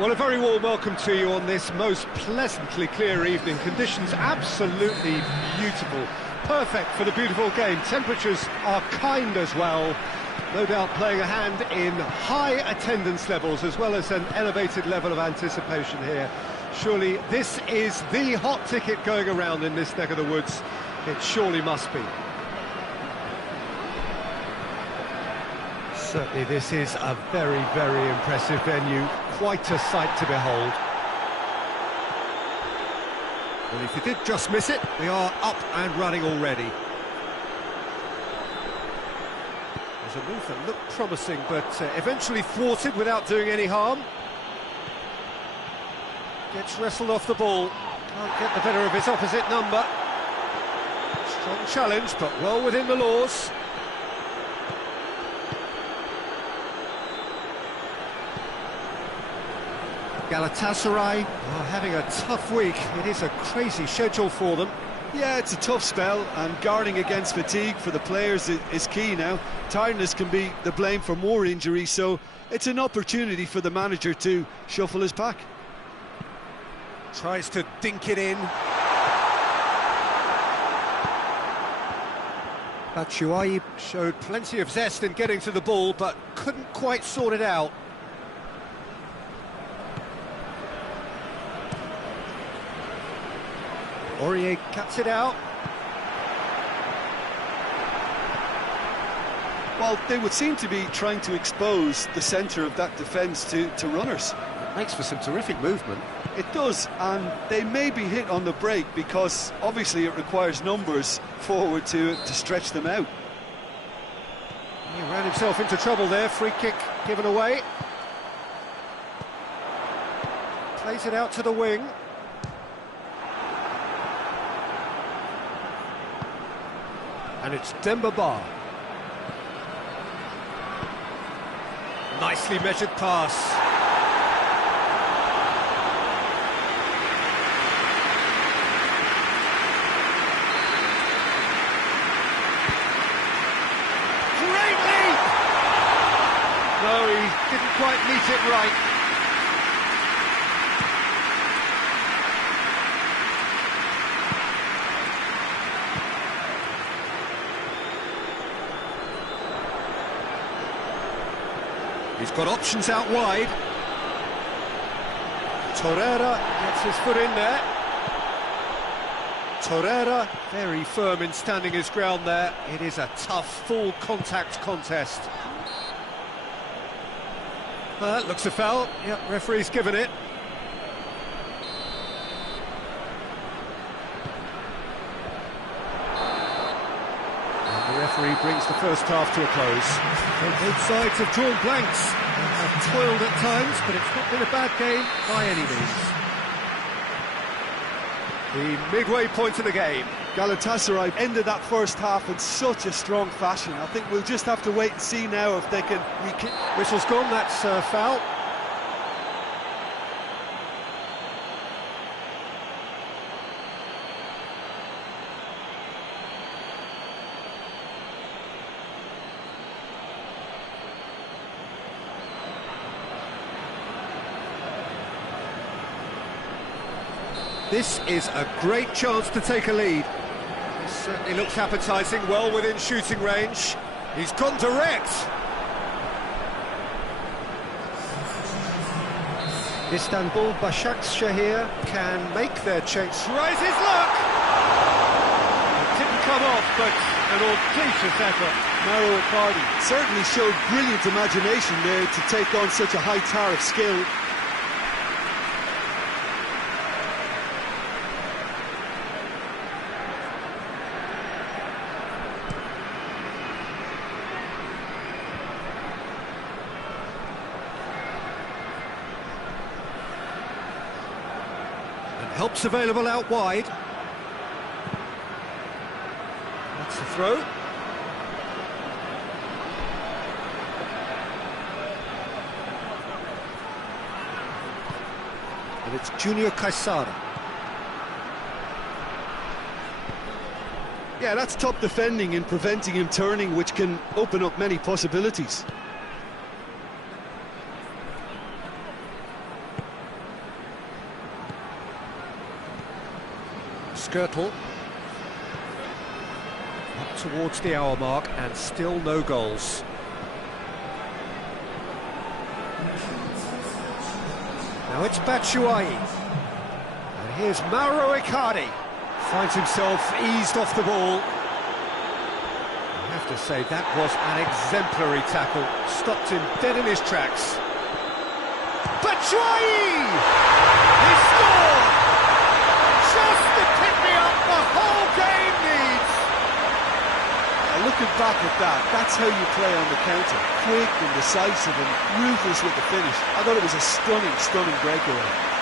Well, a very warm welcome to you on this most pleasantly clear evening. Conditions absolutely beautiful. Perfect for the beautiful game. Temperatures are kind as well. No doubt playing a hand in high attendance levels as well as an elevated level of anticipation here. Surely this is the hot ticket going around in this neck of the woods. It surely must be. Certainly this is a very, very impressive venue. Quite a sight to behold. Well, if you did just miss it, we are up and running already. There's a move that looked promising, but eventually thwarted without doing any harm. Gets wrestled off the ball. Can't get the better of his opposite number. Strong challenge, but well within the laws. Galatasaray are having a tough week. It is a crazy schedule for them. Yeah, it's a tough spell, and guarding against fatigue for the players is key now. Tiredness can be the blame for more injuries, so it's an opportunity for the manager to shuffle his pack. Tries to dink it in. Batshuayi showed plenty of zest in getting to the ball, but couldn't quite sort it out. Aurier cuts it out. Well, they would seem to be trying to expose the centre of that defence to runners. It makes for some terrific movement. It does, and they may be hit on the break because obviously it requires numbers forward to stretch them out. He ran himself into trouble there. Free kick given away. Plays it out to the wing. And it's Demba Ba. Nicely measured pass. Great leap! No, he didn't quite meet it right. He's got options out wide. Torreira gets his foot in there. Torreira very firm in standing his ground there. It is a tough, full contact contest. That looks a foul. Yep, referee's given it. The referee brings the first half to a close. So both sides have drawn blanks and have toiled at times, but it's not been a bad game by any means. The midway point of the game. Galatasaray ended that first half in such a strong fashion. I think we'll just have to wait and see now if they can... Whistle's gone, that's foul. This is a great chance to take a lead. This certainly looks appetising, well within shooting range. He's gone direct. Istanbul Başakşehir can make their change. Tries his luck! It didn't come off, but an audacious effort. Mauro Icardi certainly showed brilliant imagination there to take on such a high tower of skill. Help's available out wide. That's the throw. And it's Junior Caesara. Yeah, that's top defending and preventing him turning, which can open up many possibilities. Skirtle. Up towards the hour mark and still no goals. Now it's Batshuayi. And here's Mauro Icardi. Finds himself eased off the ball. I have to say, that was an exemplary tackle. Stopped him dead in his tracks. Batshuayi! He scored! Just the pick-me-up the whole game needs! Looking back at that, that's how you play on the counter. Quick and decisive and ruthless with the finish. I thought it was a stunning, stunning breakaway.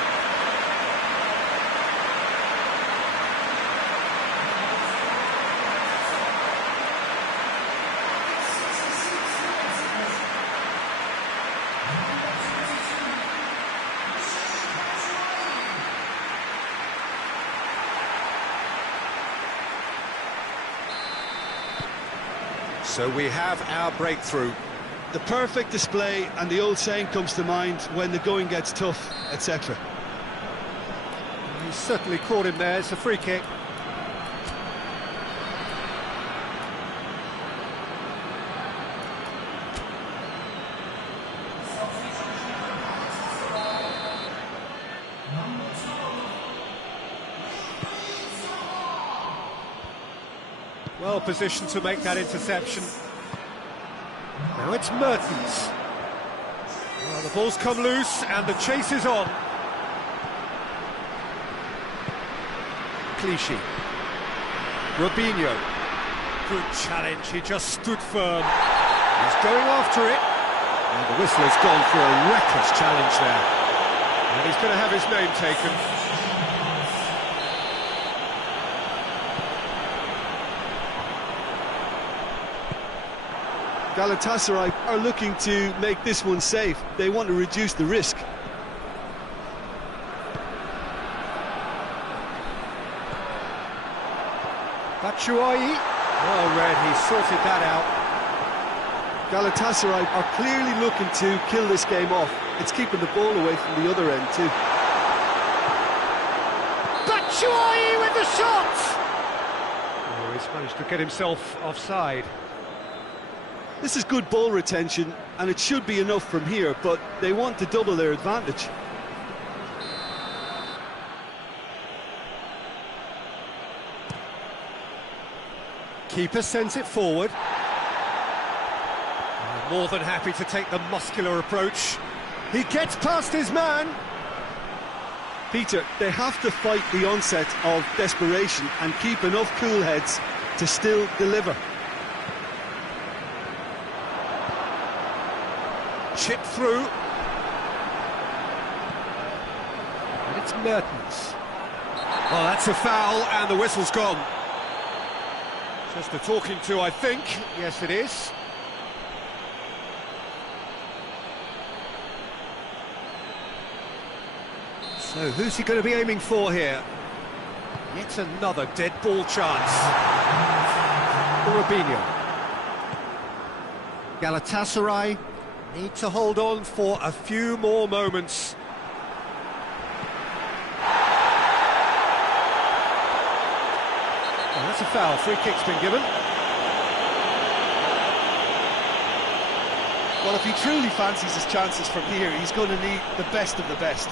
So we have our breakthrough. The perfect display, and the old saying comes to mind, when the going gets tough, etc. He certainly caught him there. It's a free kick. Well positioned to make that interception. Now it's Mertens. Well, the ball's come loose and the chase is on. Clichy. Robinho. Good challenge, he just stood firm. He's going after it. And the whistle has gone for a reckless challenge there. And he's going to have his name taken. Galatasaray are looking to make this one safe. They want to reduce the risk. Batshuayi. Well read, he sorted that out. Galatasaray are clearly looking to kill this game off. It's keeping the ball away from the other end too. Batshuayi with the shot! Oh, he's managed to get himself offside. This is good ball retention, and it should be enough from here, but they want to double their advantage. Keeper sends it forward. More than happy to take the muscular approach. He gets past his man. Peter, they have to fight the onset of desperation and keep enough cool heads to still deliver. Chip through. And it's Mertens. Well, that's a foul, and the whistle's gone. Just a talking to, I think. Yes, it is. So, who's he going to be aiming for here? Yet another dead ball chance. Robinho. Galatasaray need to hold on for a few more moments. Oh, that's a foul. Free kick's been given. Well, if he truly fancies his chances from here, he's going to need the best of the best.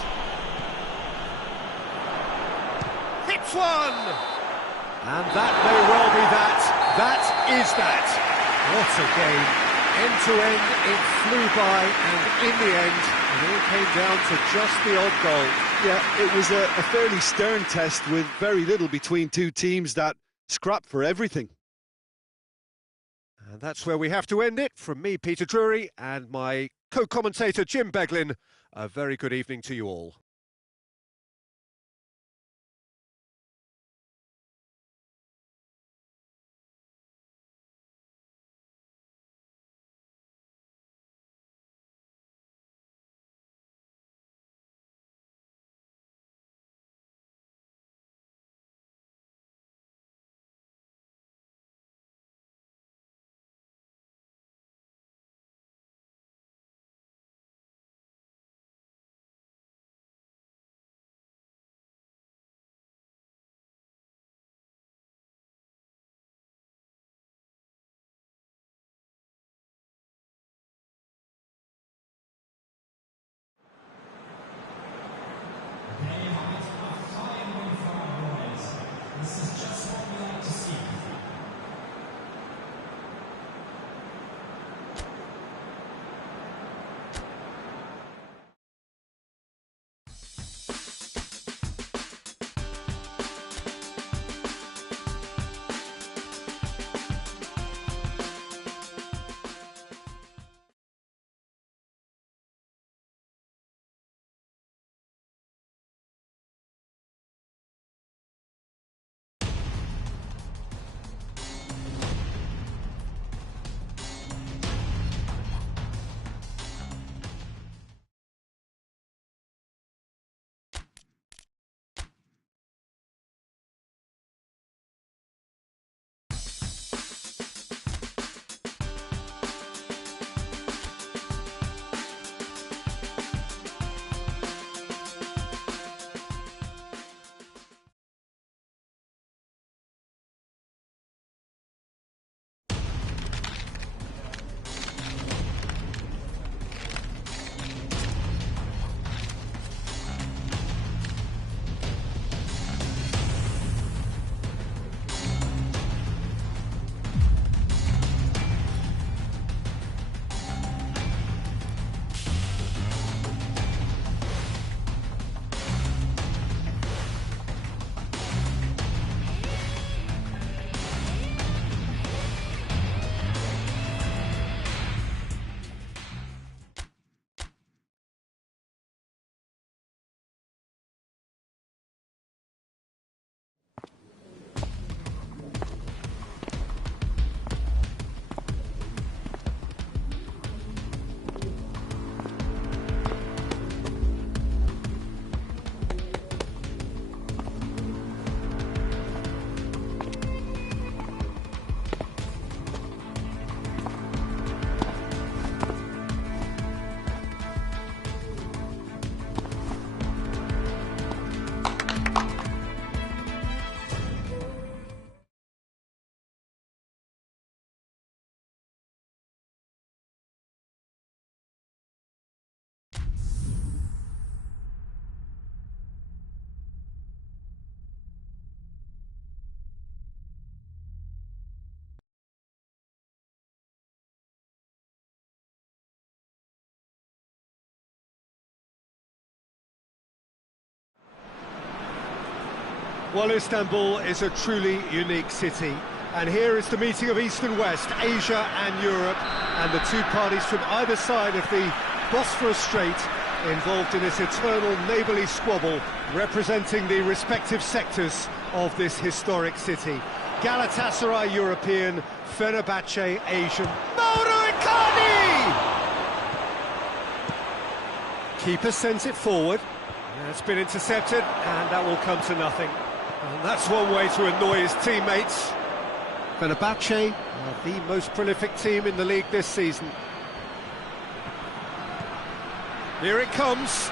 Hits one! And that may well be that. That is that. What a game. End to end, it flew by, and in the end, it all came down to just the odd goal. Yeah, it was a fairly stern test with very little between two teams that scrapped for everything. And that's where we have to end it. From me, Peter Drury, and my co-commentator, Jim Beglin, a very good evening to you all. Well, Istanbul is a truly unique city, and here is the meeting of East and West, Asia and Europe, and the two parties from either side of the Bosphorus Strait involved in this eternal neighbourly squabble, representing the respective sectors of this historic city. Galatasaray European, Fenerbahce Asian. İCARDİ! Keeper sends it forward. It's been intercepted, and that will come to nothing. And that's one way to annoy his teammates. Fenerbahce are the most prolific team in the league this season. Here it comes.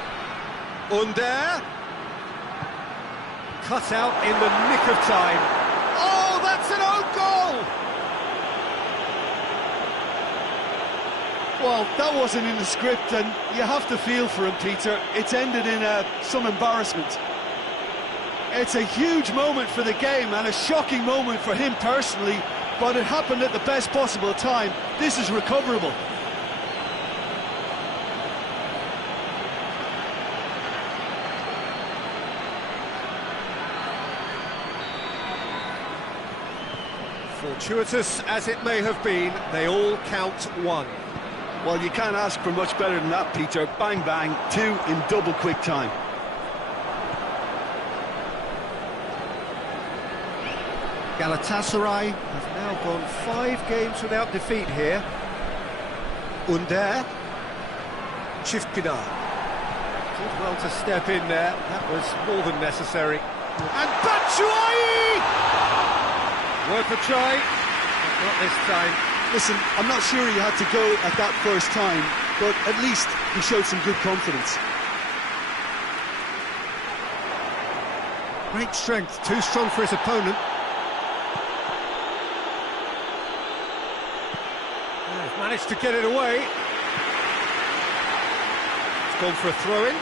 Under. Cut out in the nick of time. Oh, that's an own goal! Well, that wasn't in the script, and you have to feel for him, Peter. It's ended in some embarrassment. It's a huge moment for the game and a shocking moment for him personally, but it happened at the best possible time. This is recoverable. Fortuitous as it may have been, they all count one. Well, you can't ask for much better than that, Peter. Bang, bang, two in double quick time. Galatasaray have now gone 5 games without defeat here. Under. Çiftpınar. Did well to step in there, that was more than necessary. And Batshuayi! Worth a try, but not this time. Listen, I'm not sure he had to go at that first time, but at least he showed some good confidence. Great strength, too strong for his opponent. They've managed to get it away. It's gone for a throw-in.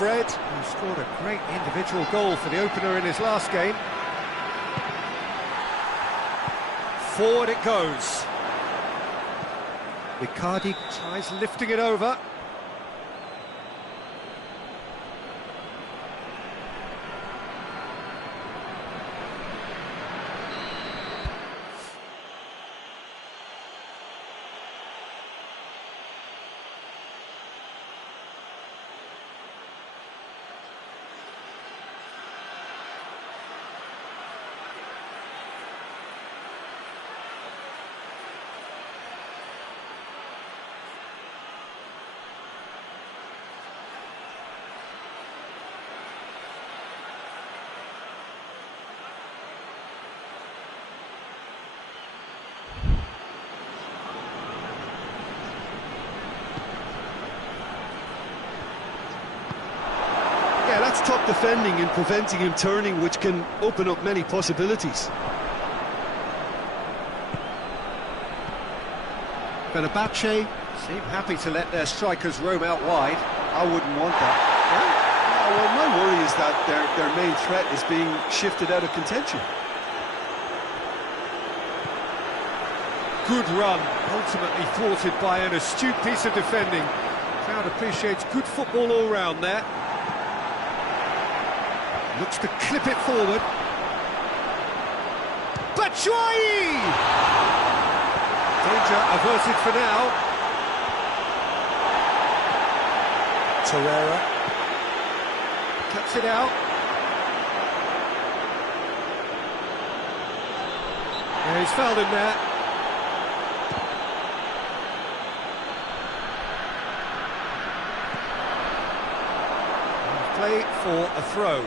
Fred, who scored a great individual goal for the opener in his last game. Forward it goes. İCARDİ tries lifting it over. That's top defending and preventing him turning, which can open up many possibilities. Fenerbahce seem happy to let their strikers roam out wide. I wouldn't want that. Well, my worry is that their main threat is being shifted out of contention. Good run, ultimately thwarted by an astute piece of defending. Crowd appreciates good football all round there. Looks to clip it forward. Batshuayi! Danger averted for now. Torreira cuts it out. Yeah, he's fouled him there. Play for a throw.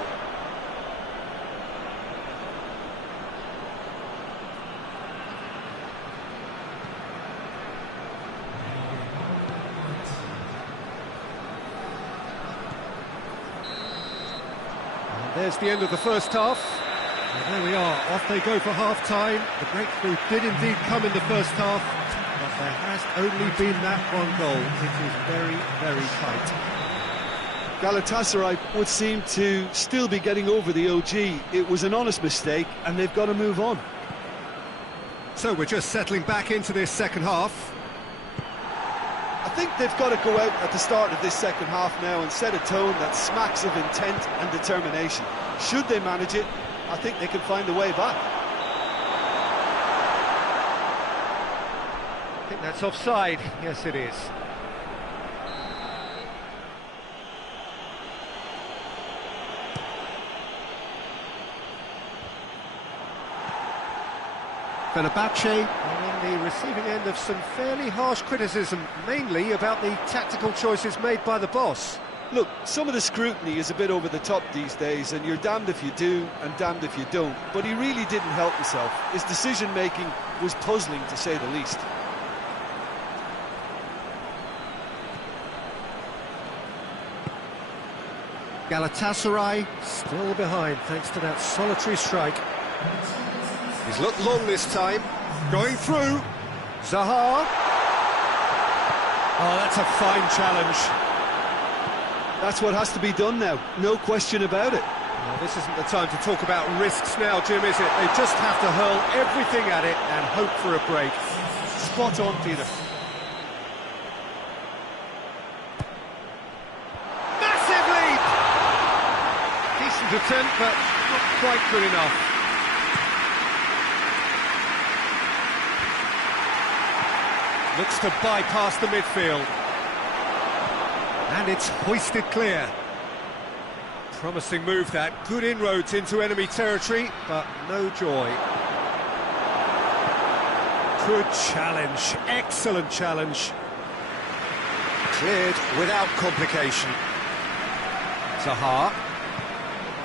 There's the end of the first half. And there we are, off they go for half-time. The breakthrough did indeed come in the first half, but there has only been that one goal. It is very, very tight. Galatasaray would seem to still be getting over the OG. It was an honest mistake, and they've got to move on. So we're just settling back into this second half. I think they've got to go out at the start of this second half now and set a tone that smacks of intent and determination. Should they manage it, I think they can find a way back. I think that's offside. Yes, it is. Fenerbahce are on the receiving end of some fairly harsh criticism, mainly about the tactical choices made by the boss. Look, some of the scrutiny is a bit over the top these days, and you're damned if you do and damned if you don't. But he really didn't help himself. His decision-making was puzzling, to say the least. Galatasaray still behind thanks to that solitary strike. He's looked long this time. Going through. Zaha. Oh, that's a fine challenge. That's what has to be done now, no question about it. Well, this isn't the time to talk about risks now, Jim, is it? They just have to hurl everything at it and hope for a break. Spot on, Peter. Massive leap! Decent attempt, but not quite good enough. Looks to bypass the midfield. And it's hoisted clear. Promising move that. Good inroads into enemy territory, but no joy. Good challenge. Excellent challenge. Cleared without complication. Zaha.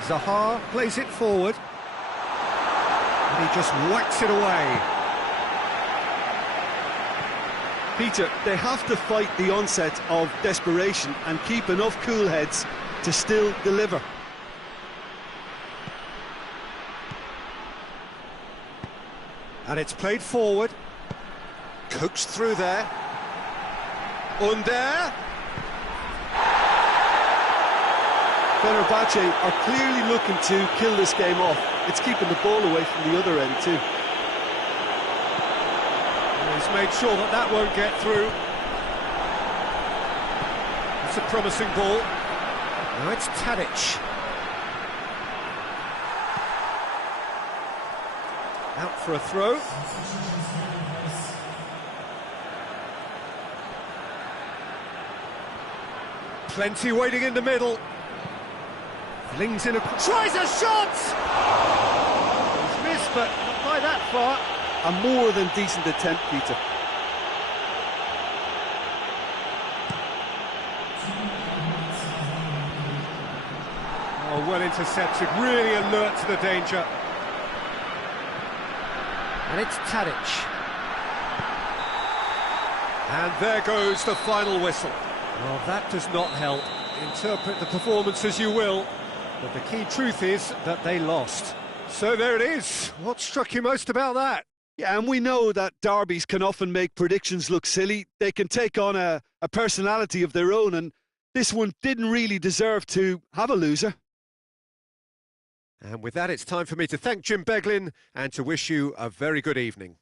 Zaha plays it forward. And he just whacks it away. Peter, they have to fight the onset of desperation and keep enough cool heads to still deliver. And it's played forward. Coaxed through there. Under. Fenerbahce are clearly looking to kill this game off. It's keeping the ball away from the other end too. He's made sure that that won't get through. It's a promising ball. Now it's Tadic. Out for a throw. Plenty waiting in the middle. Flings in a... Tries a shot! He's missed, but not by that far. A more than decent attempt, Peter. Oh, well intercepted, really alert to the danger. And it's Tadic. And there goes the final whistle. Well, that does not help. Interpret the performance as you will, but the key truth is that they lost. So there it is. What struck you most about that? Yeah, and we know that derbies can often make predictions look silly. They can take on a personality of their own, and this one didn't really deserve to have a loser. And with that, it's time for me to thank Jim Beglin and to wish you a very good evening.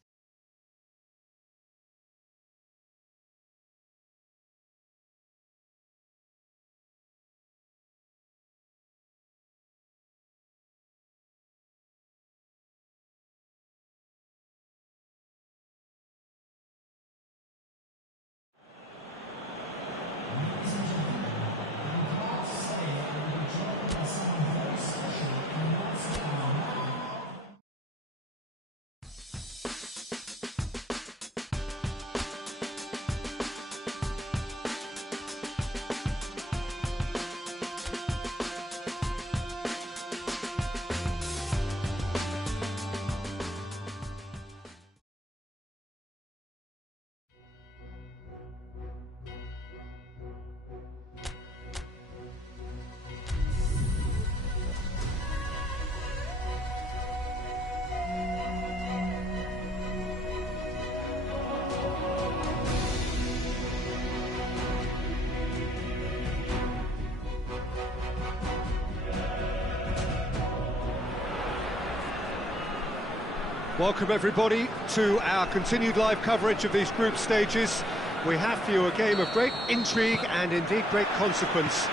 Welcome everybody to our continued live coverage of these group stages. We have for you a game of great intrigue and indeed great consequence.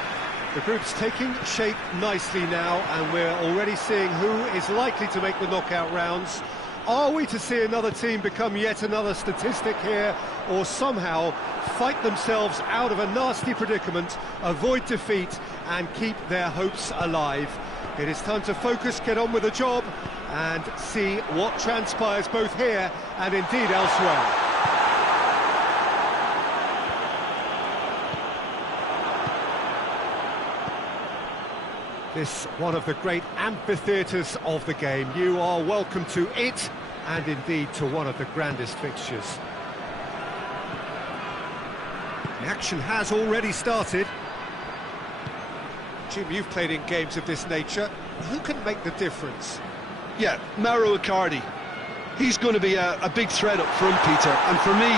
The group's taking shape nicely now, and we're already seeing who is likely to make the knockout rounds. Are we to see another team become yet another statistic here, or somehow fight themselves out of a nasty predicament, avoid defeat and keep their hopes alive? It is time to focus, get on with the job and see what transpires both here and indeed elsewhere. This one of the great amphitheatres of the game. You are welcome to it, and indeed to one of the grandest fixtures. The action has already started. Jim, you've played in games of this nature. Who can make the difference? Yeah, İCARDİ. He's going to be a big threat up front, Peter, and for me,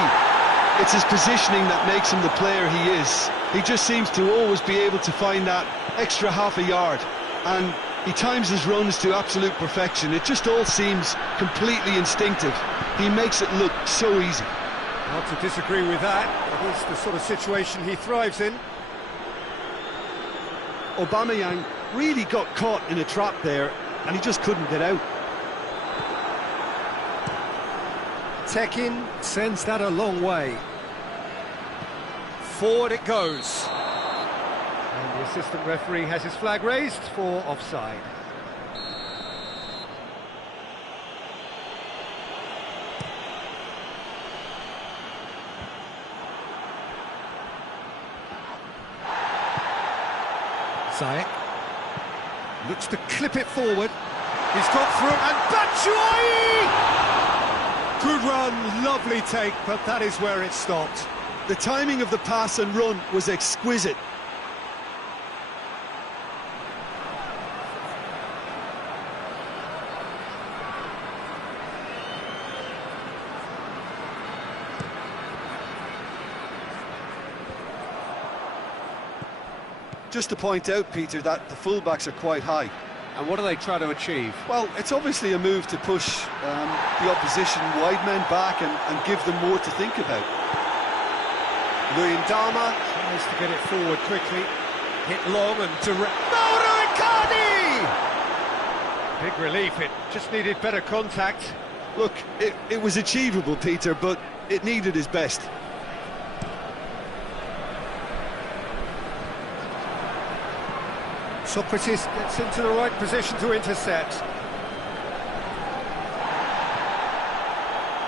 it's his positioning that makes him the player he is. He just seems to always be able to find that extra half a yard, and he times his runs to absolute perfection. It just all seems completely instinctive. He makes it look so easy. Hard to disagree with that. It is the sort of situation he thrives in. Aubameyang really got caught in a trap there, and he just couldn't get out. Tekin sends that a long way. Forward it goes. And the assistant referee has his flag raised for offside. Ziyech looks to clip it forward. He's got through, and Batshuayi! Good run, lovely take, but that is where it stopped. The timing of the pass and run was exquisite. Just to point out, Peter, that the fullbacks are quite high. And what do they try to achieve? Well, it's obviously a move to push the opposition wide men back and give them more to think about. Luyendama tries to get it forward quickly. Hit long and direct. Mauro Icardi! Big relief, it just needed better contact. Look, it was achievable, Peter, but it needed his best. Socrates gets into the right position to intercept.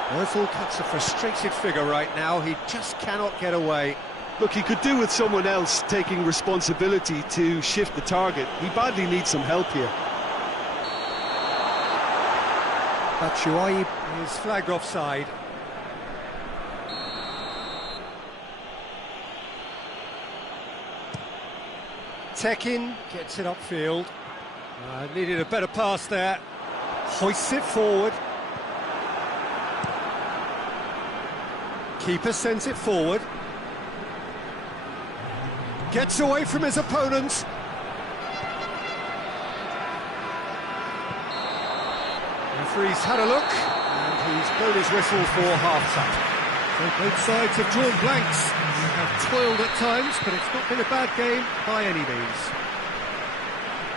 Ozil cuts a frustrated figure right now. He just cannot get away. Look, he could do with someone else taking responsibility to shift the target. He badly needs some help here. Batshuayi is flagged offside. Tekin gets it upfield. Needed a better pass there. Hoists it forward. Keeper sends it forward. Gets away from his opponent. Referee's had a look, and he's blown his whistle for half-time. So both sides have drawn blanks. They have toiled at times, but it's not been a bad game by any means.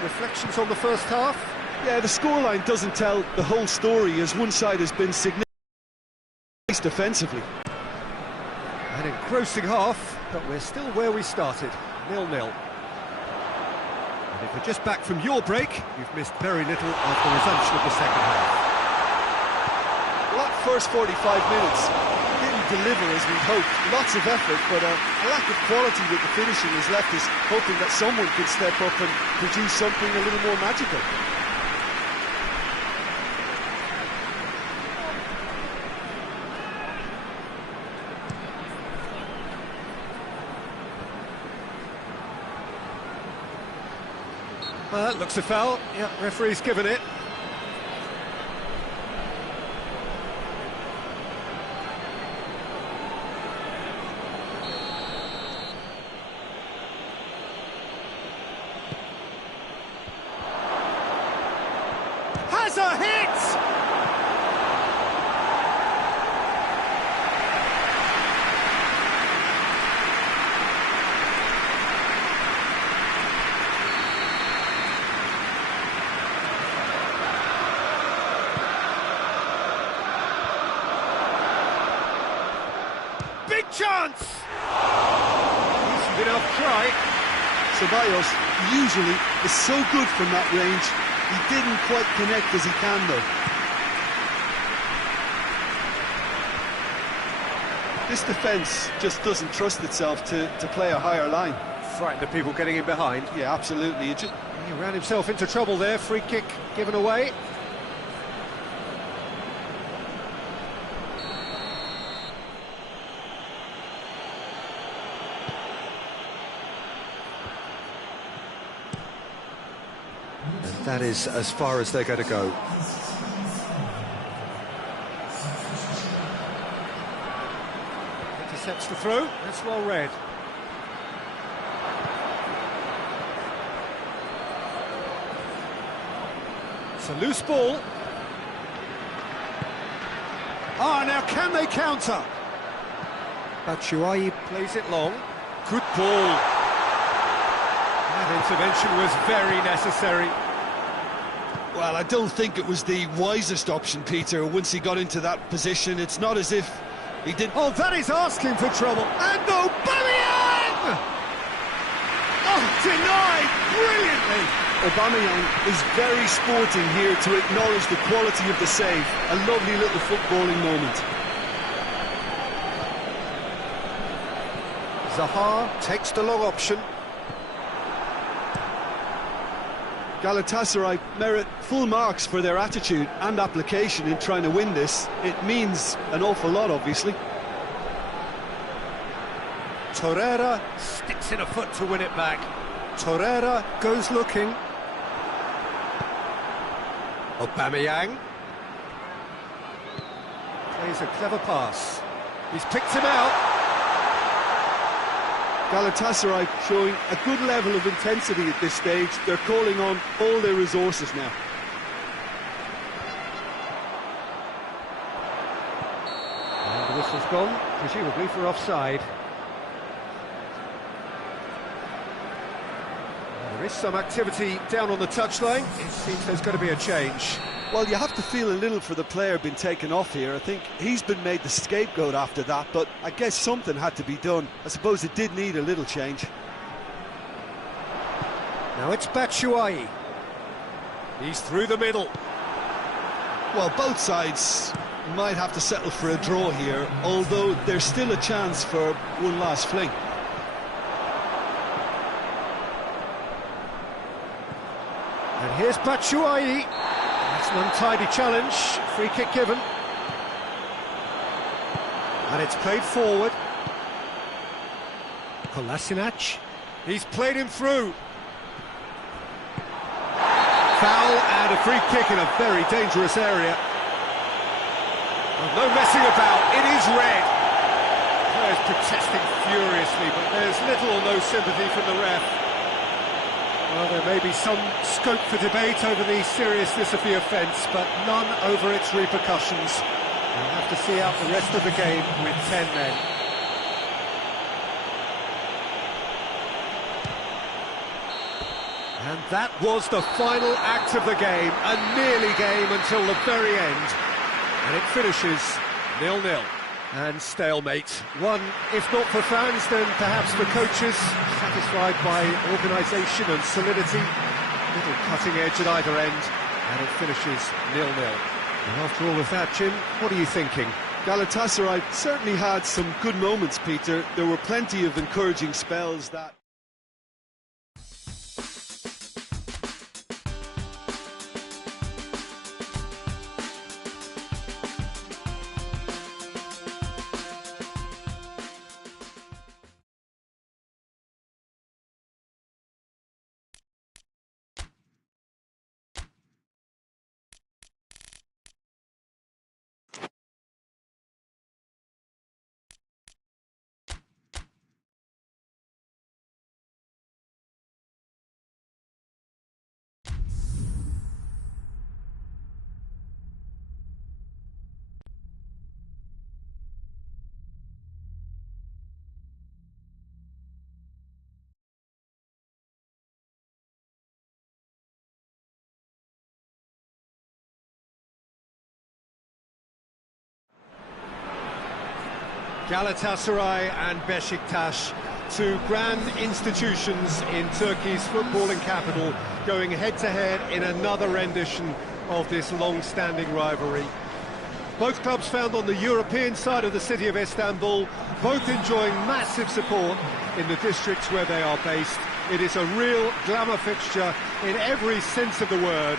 Reflections on the first half? Yeah, the scoreline doesn't tell the whole story, as one side has been significantly defensively. An engrossing half, but we're still where we started, 0-0. And if you're just back from your break, you've missed very little of the resumption of the second half. Well, that first 45 minutes didn't deliver as we'd hoped. Lots of effort, but a lack of quality with the finishing has left us hoping that someone could step up and produce something a little more magical. Well, that looks a foul. Yeah, referee's given it. Has a hit! Chance! Decent enough try. Ceballos usually is so good from that range. He didn't quite connect as he can, though. This defence just doesn't trust itself to play a higher line. Frightened of people getting in behind. Yeah, absolutely. He ran himself into trouble there. Free kick given away. And that is as far as they're going to go. Intercepts the throw. That's well read. It's a loose ball. Ah, now can they counter? Batshuayi plays it long. Good ball. That intervention was very necessary. Well, I don't think it was the wisest option, Peter, once he got into that position. It's not as if he did... Oh, that is asking for trouble. And Aubameyang! Oh, denied brilliantly. Aubameyang is very sporting here to acknowledge the quality of the save. A lovely little footballing moment. Zaha takes the long option. Galatasaray merit full marks for their attitude and application in trying to win this. It means an awful lot, obviously. Torreira sticks in a foot to win it back. Torreira goes looking. Aubameyang plays a clever pass. He's picked him out. Galatasaray showing a good level of intensity at this stage. They're calling on all their resources now. And the whistle's gone, presumably for offside. There is some activity down on the touchline. It seems there's going to be a change. Well, you have to feel a little for the player being taken off here. I think he's been made the scapegoat after that, but I guess something had to be done. I suppose it did need a little change. Now it's Batshuayi. He's through the middle. Well, both sides might have to settle for a draw here, although there's still a chance for one last fling. And here's Batshuayi. That's an untidy challenge. Free kick given. And it's played forward. Kolasinac. He's played him through. Foul and a free kick in a very dangerous area. No messing about, it is red. Players protesting furiously, but there's little or no sympathy from the ref. Well, there may be some scope for debate over the seriousness of the offence, but none over its repercussions. We'll have to see out the rest of the game with 10 men. And that was the final act of the game, a nearly game until the very end. And it finishes 0-0. And stalemate. One, if not for fans, then perhaps for coaches, satisfied by organisation and solidity. Little cutting edge at either end, and it finishes 0-0. And after all of that, Jim, what are you thinking? Galatasaray certainly had some good moments, Peter. There were plenty of encouraging spells that... Galatasaray and Beşiktaş, two grand institutions in Turkey's footballing capital, going head-to-head in another rendition of this long-standing rivalry. Both clubs found on the European side of the city of Istanbul, both enjoying massive support in the districts where they are based. It is a real glamour fixture in every sense of the word,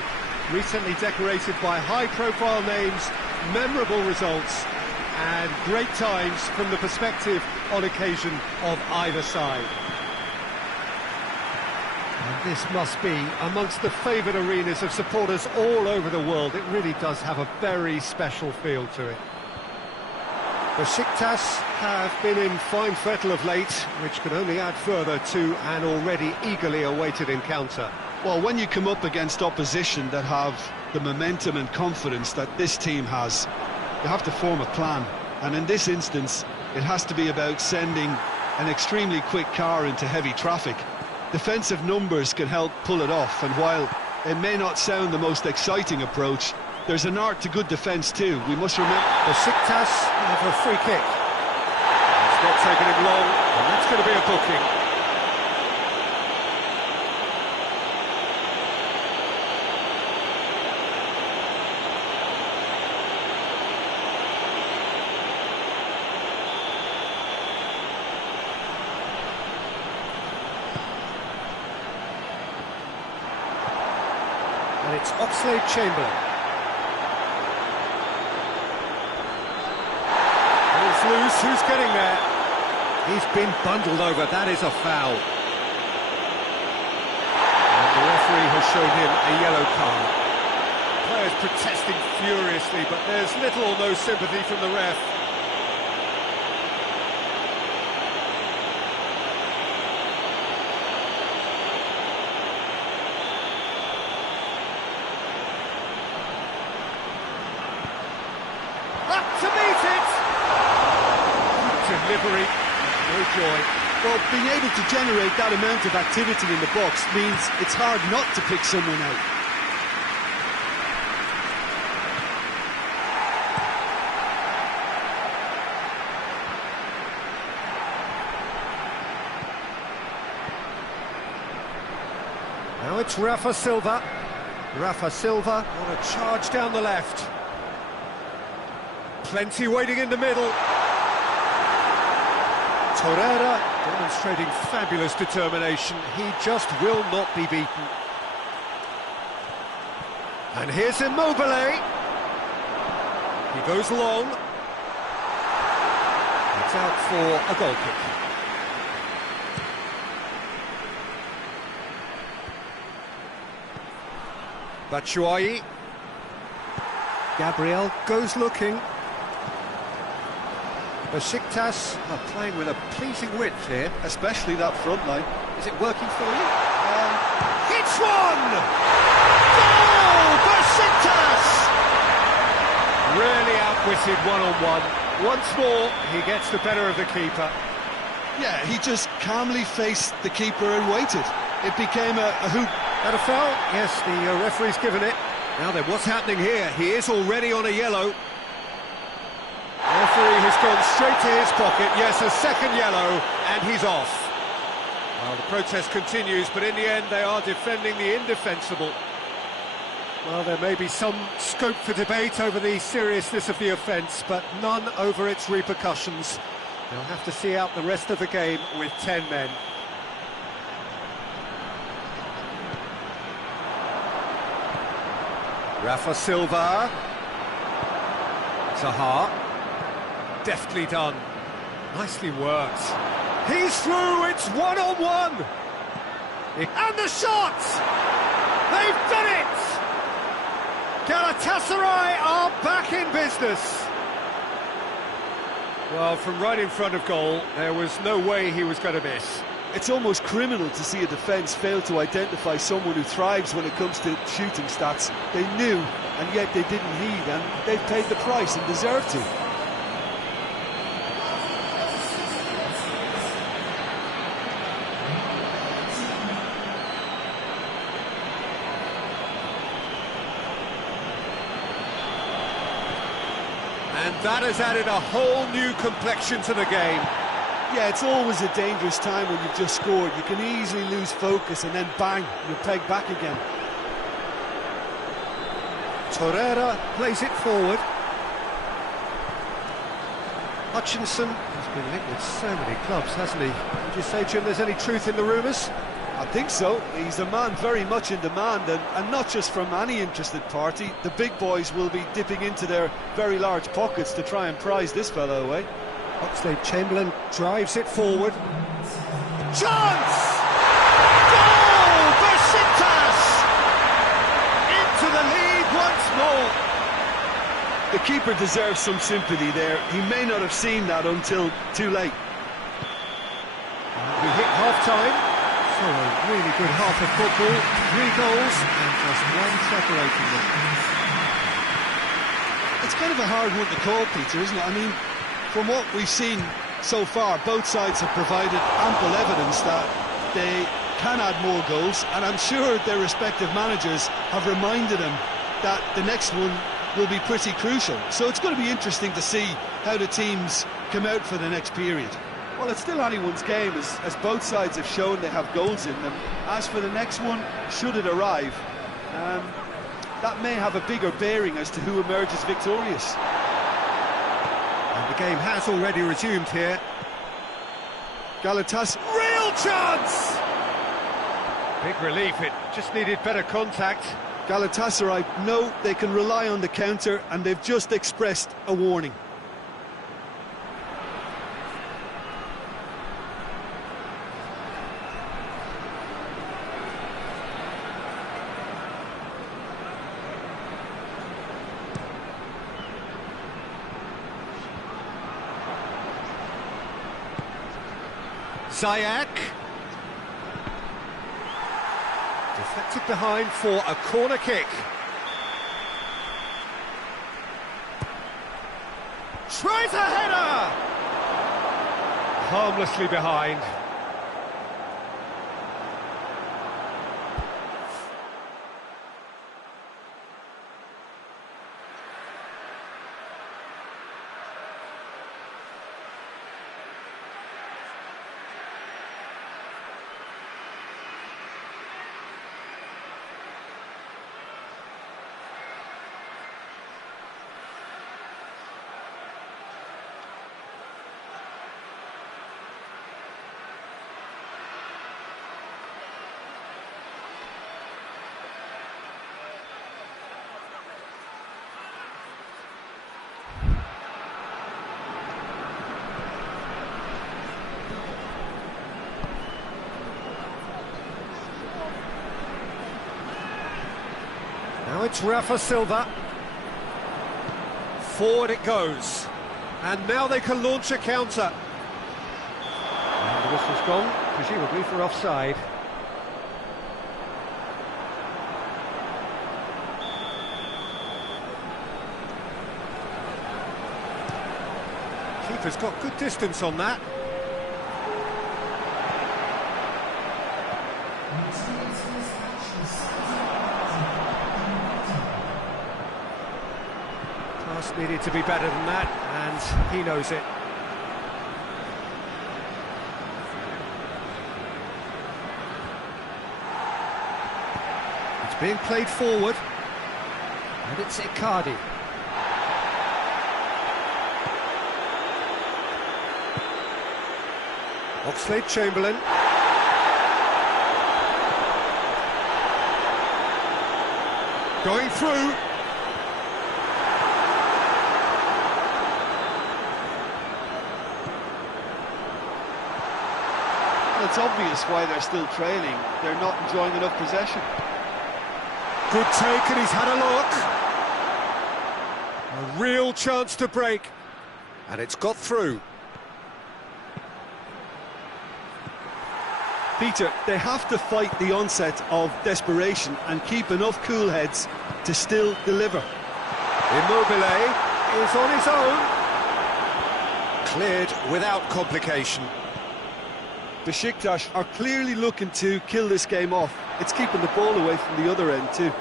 recently decorated by high-profile names, memorable results, and great times from the perspective on occasion of either side. And this must be amongst the favoured arenas of supporters all over the world. It really does have a very special feel to it. Beşiktaş have been in fine fettle of late, which can only add further to an already eagerly awaited encounter. Well, when you come up against opposition that have the momentum and confidence that this team has, you have to form a plan, and in this instance it has to be about sending an extremely quick car into heavy traffic. Defensive numbers can help pull it off, and while it may not sound the most exciting approach, there's an art to good defence too. We must remember... Beşiktaş have a free kick. It's not taking him long, and that's going to be a booking. And it's Oxlade-Chamberlain. And it's loose, who's getting there? He's been bundled over, that is a foul. And the referee has shown him a yellow card. Players protesting furiously, but there's little or no sympathy from the ref. To meet it! Delivery, no joy. Well, being able to generate that amount of activity in the box means it's hard not to pick someone out. Now it's Rafa Silva. Rafa Silva on a charge down the left. Plenty waiting in the middle. Torreira demonstrating fabulous determination. He just will not be beaten. And here's Immobile. He goes long. It's out for a goal kick. Batshuayi. Gabriel goes looking. Beşiktaş are playing with a pleasing width here, especially that front line. Is it working for you? Hits one! Goal! Beşiktaş! Really outwitted one-on-one. Once more, he gets the better of the keeper. Yeah, he just calmly faced the keeper and waited. It became a hoop. That a foul? Yes, the referee's given it. Now then, what's happening here? He is already on a yellow. The referee has gone straight to his pocket. Yes, a second yellow, and he's off. Well, the protest continues, but in the end they are defending the indefensible. Well, there may be some scope for debate over the seriousness of the offence, but none over its repercussions. They'll have to see out the rest of the game with 10 men. Rafa Silva. Zaha. Deftly done. Nicely worked. He's through, it's one-on-one! And the shot! They've done it! Galatasaray are back in business! Well, from right in front of goal, there was no way he was going to miss. It's almost criminal to see a defence fail to identify someone who thrives when it comes to shooting stats. They knew, and yet they didn't heed, and they've paid the price and deserve to. And That has added a whole new complexion to the game. Yeah, it's always a dangerous time when you've just scored. You can easily lose focus and then bang, you're pegged back again. Torreira plays it forward. Hutchinson has been linked with so many clubs, hasn't he? Would you say, Jim, there's any truth in the rumours? I think so. He's a man very much in demand, and not just from any interested party. The big boys will be dipping into their very large pockets to try and prize this fellow away. Oxlade-Chamberlain drives it forward. Chance! Goal! Besiktas! Into the lead once more. The keeper deserves some sympathy there. He may not have seen that until too late. And we hit half-time. So a really good half of football. 3 goals and just one separating them. It's kind of a hard one to call, Peter, isn't it? I mean, from what we've seen so far, both sides have provided ample evidence that they can add more goals, and I'm sure their respective managers have reminded them that the next one will be pretty crucial. So it's going to be interesting to see how the teams come out for the next period. Well, it's still anyone's game, as both sides have shown they have goals in them. As for the next one, should it arrive, that may have a bigger bearing as to who emerges victorious. And the game has already resumed here. Galatasaray, real chance! Big relief, it just needed better contact. Galatasaray know they can rely on the counter, and they've just expressed a warning. Ziyech. Deflected behind for a corner kick. Tries a header! Harmlessly behind. Now it's Rafa Silva. Forward it goes. And now they can launch a counter. And the whistle's gone, presumably for offside. Keeper's got good distance on that. Pass needed to be better than that, and he knows it. It's being played forward, and it's İCARDİ. Oxlade-Chamberlain. Going through. Well, it's obvious why they're still trailing. They're not enjoying enough possession. Good take, and he's had a look. A real chance to break. And it's got through. Peter, they have to fight the onset of desperation and keep enough cool heads to still deliver. Immobile is on his own. Cleared without complication. Besiktas are clearly looking to kill this game off. It's keeping the ball away from the other end too.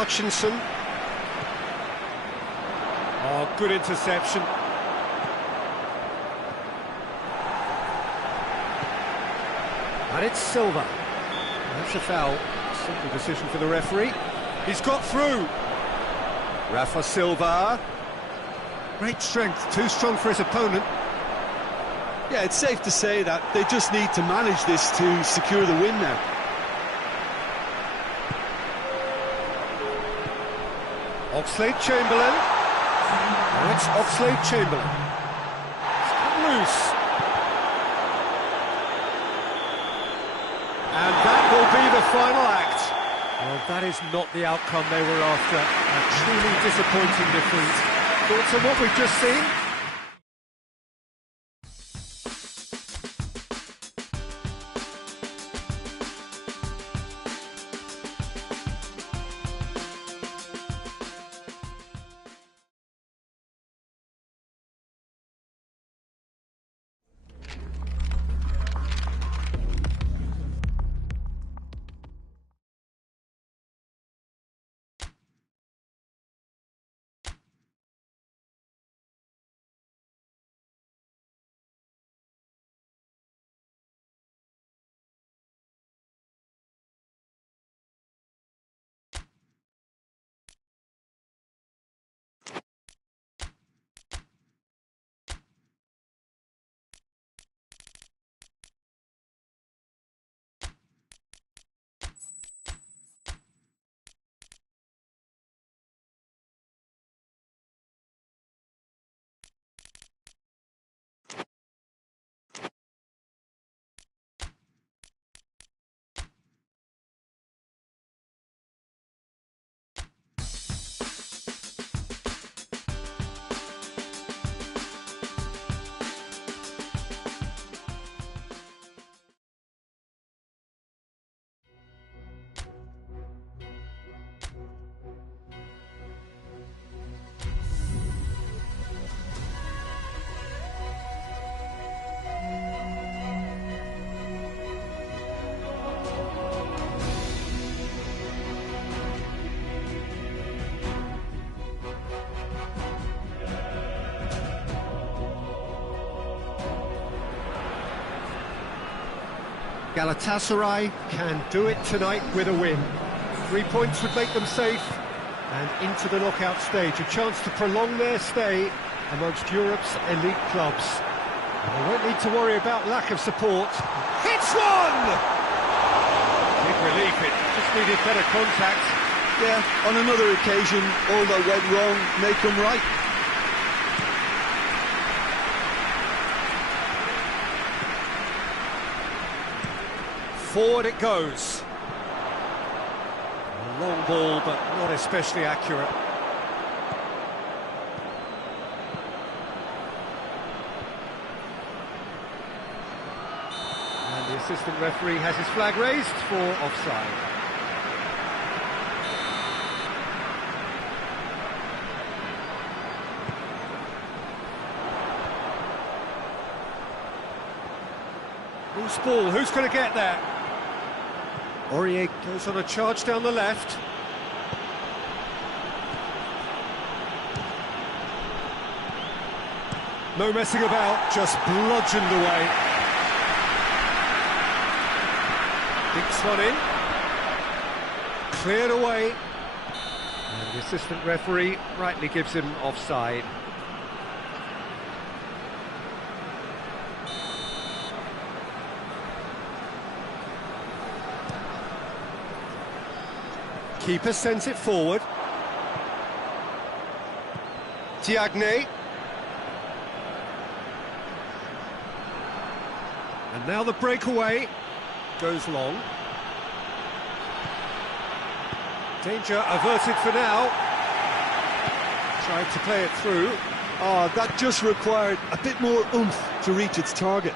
Hutchinson. Oh, good interception. And it's Silva. That's a foul. Simple decision for the referee. He's got through. Rafa Silva. Great strength, too strong for his opponent. Yeah, it's safe to say that they just need to manage this to secure the win now. Oxlade-Chamberlain. Oh, it's Oxlade-Chamberlain. It's cut loose. And that will be the final act. Well, that is not the outcome they were after. A truly disappointing defeat. Thoughts on what we've just seen? Galatasaray can do it tonight with a win. 3 points would make them safe, and into the knockout stage, a chance to prolong their stay amongst Europe's elite clubs. And they won't need to worry about lack of support. Hits one! Big relief, it just needed better contact. Yeah, on another occasion, all that went wrong may come right. Forward it goes. A long ball, but not especially accurate. And the assistant referee has his flag raised for offside. Loose ball, who's going to get there? Aurier goes on a charge down the left. No messing about, just bludgeoned away. Dinks one in. Cleared away. And the assistant referee rightly gives him offside. Keeper sends it forward. Diagne. And now the breakaway goes long. Danger averted for now. Tried to play it through. Oh, that just required a bit more oomph to reach its target.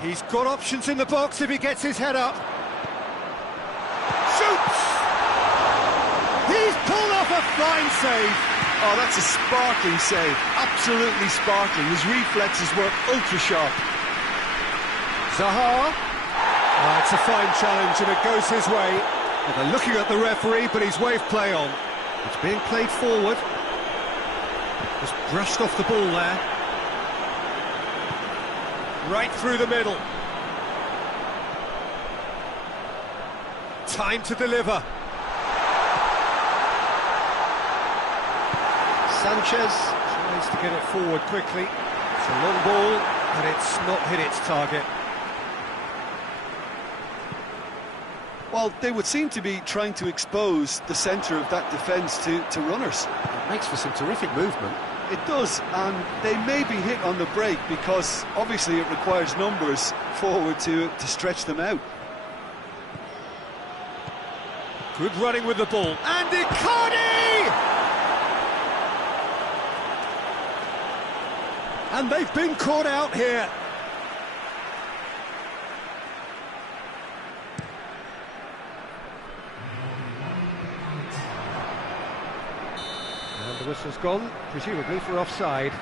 He's got options in the box if he gets his head up. Shoots! He's pulled off a fine save. Oh, that's a sparkling save. Absolutely sparkling. His reflexes were ultra-sharp. Zaha. It's a fine challenge and it goes his way. Well, they're looking at the referee, but he's waved play on. It's being played forward. Just brushed off the ball there. Right through the middle. Time to deliver. Sanchez tries to get it forward quickly. It's a long ball, but it's not hit its target. Well, they would seem to be trying to expose the centre of that defence to runners. It makes for some terrific movement. It does, and they may be hit on the break because obviously it requires numbers forward to stretch them out. Good running with the ball, and ICARDİ! And they've been caught out here. And the whistle's gone, presumably for offside.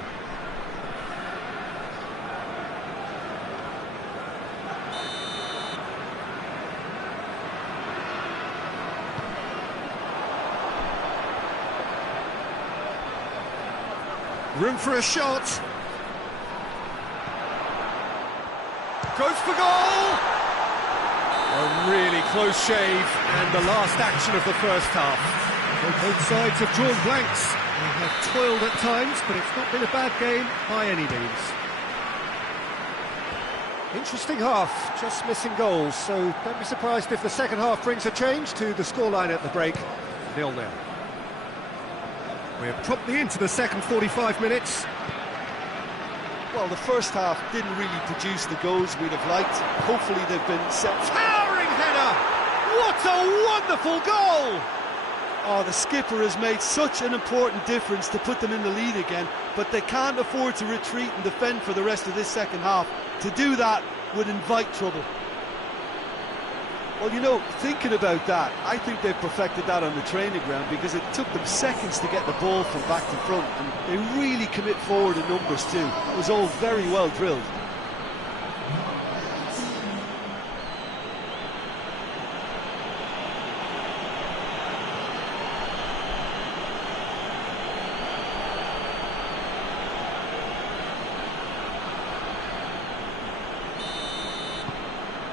Room for a shot. Goes for goal! A really close shave, and the last action of the first half. So both sides have drawn blanks. They have toiled at times, but it's not been a bad game by any means. Interesting half, just missing goals, so don't be surprised if the second half brings a change to the scoreline at the break. 0-0. We're promptly into the second 45 minutes. Well, the first half didn't really produce the goals we'd have liked. Hopefully they've been set. Towering header! What a wonderful goal! Oh, the skipper has made such an important difference to put them in the lead again, but they can't afford to retreat and defend for the rest of this second half. To do that would invite trouble. Well, you know, thinking about that, I think they've perfected that on the training ground because it took them seconds to get the ball from back to front, and they really commit forward in numbers too. It was all very well drilled.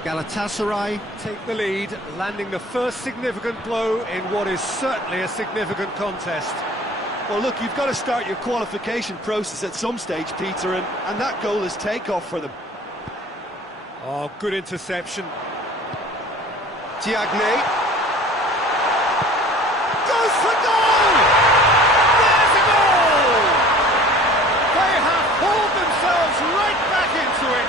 Galatasaray take the lead, landing the first significant blow in what is certainly a significant contest. Well, look, you've got to start your qualification process at some stage, Peter, and that goal is takeoff for them. Oh, good interception. Diagne. Goes for goal! There's a goal! They have hauled themselves right back into it.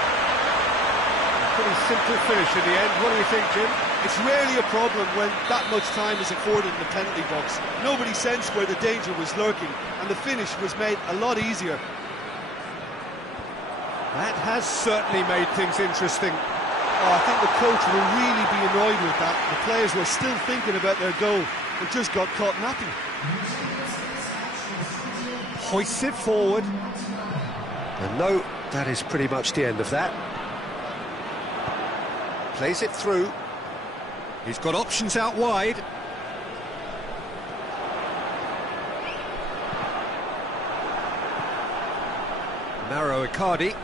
Pretty simple finish in the end. What do you think, Jim? It's rarely a problem when that much time is afforded in the penalty box. Nobody sensed where the danger was lurking, and the finish was made a lot easier. That has certainly made things interesting. Oh, I think the coach will really be annoyed with that. The players were still thinking about their goal and just got caught napping. Hoists it forward. And no, that is pretty much the end of that. Plays it through. He's got options out wide. Narrow ICARDİ.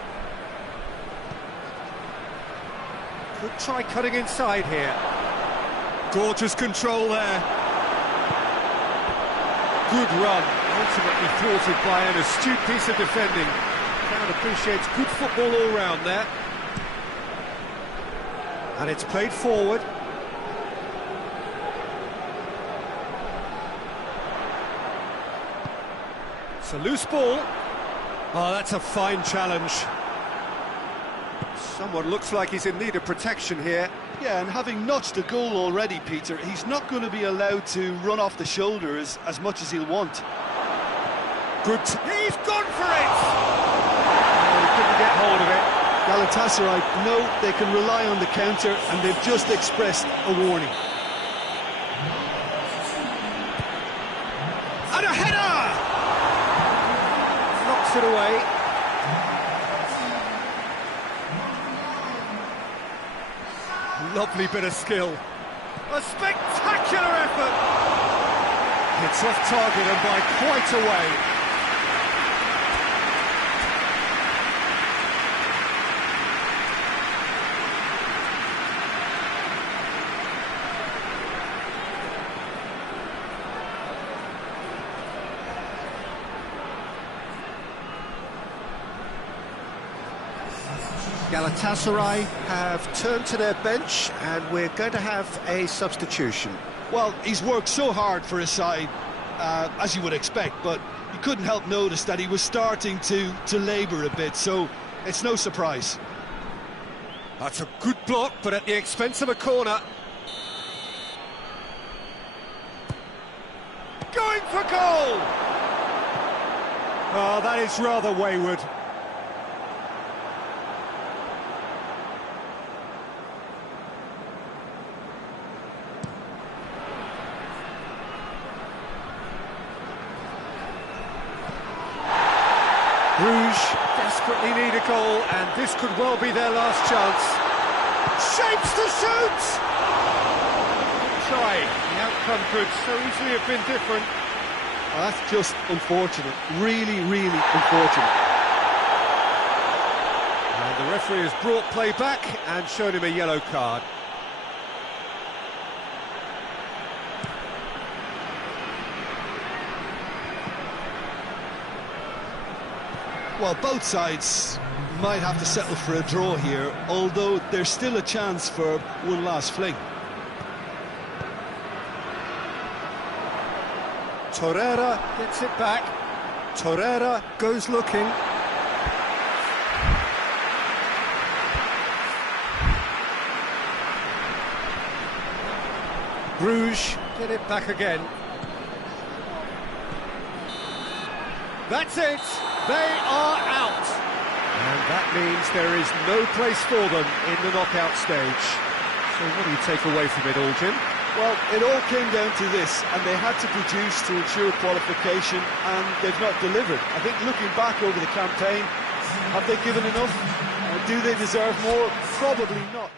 Could try cutting inside here. Gorgeous control there. Good run. Ultimately thwarted by an astute piece of defending. Crowd appreciates good football all round there. And it's played forward. It's a loose ball. Oh, that's a fine challenge. Someone looks like he's in need of protection here. Yeah, and having notched a goal already, Peter, he's not going to be allowed to run off the shoulder as much as he'll want. Good. He's gone for it! Oh, he couldn't get hold of it. Galatasaray know they can rely on the counter, and they've just expressed a warning. And a header! Knocks it away. lovely bit of skill. A spectacular effort! It's off target and by quite a way. Galatasaray have turned to their bench and we're going to have a substitution. Well, he's worked so hard for his side, as you would expect, but you couldn't help notice that he was starting to labour a bit, so it's no surprise. That's a good block, but at the expense of a corner. Going for goal! Oh, that is rather wayward. Bruges desperately need a goal, and this could well be their last chance. Shapes to shoot! Try. The outcome could so easily have been different. Well, that's just unfortunate. Really, really unfortunate. And the referee has brought play back and shown him a yellow card. Well, both sides might have to settle for a draw here, although there's still a chance for one last fling. Torreira gets it back. Torreira goes looking. Bruges get it back again. That's it. They are out. And that means there is no place for them in the knockout stage. So what do you take away from it all, Jim? Well, it all came down to this, and they had to produce to ensure qualification, and they've not delivered. I think looking back over the campaign, have they given enough? Do they deserve more? Probably not.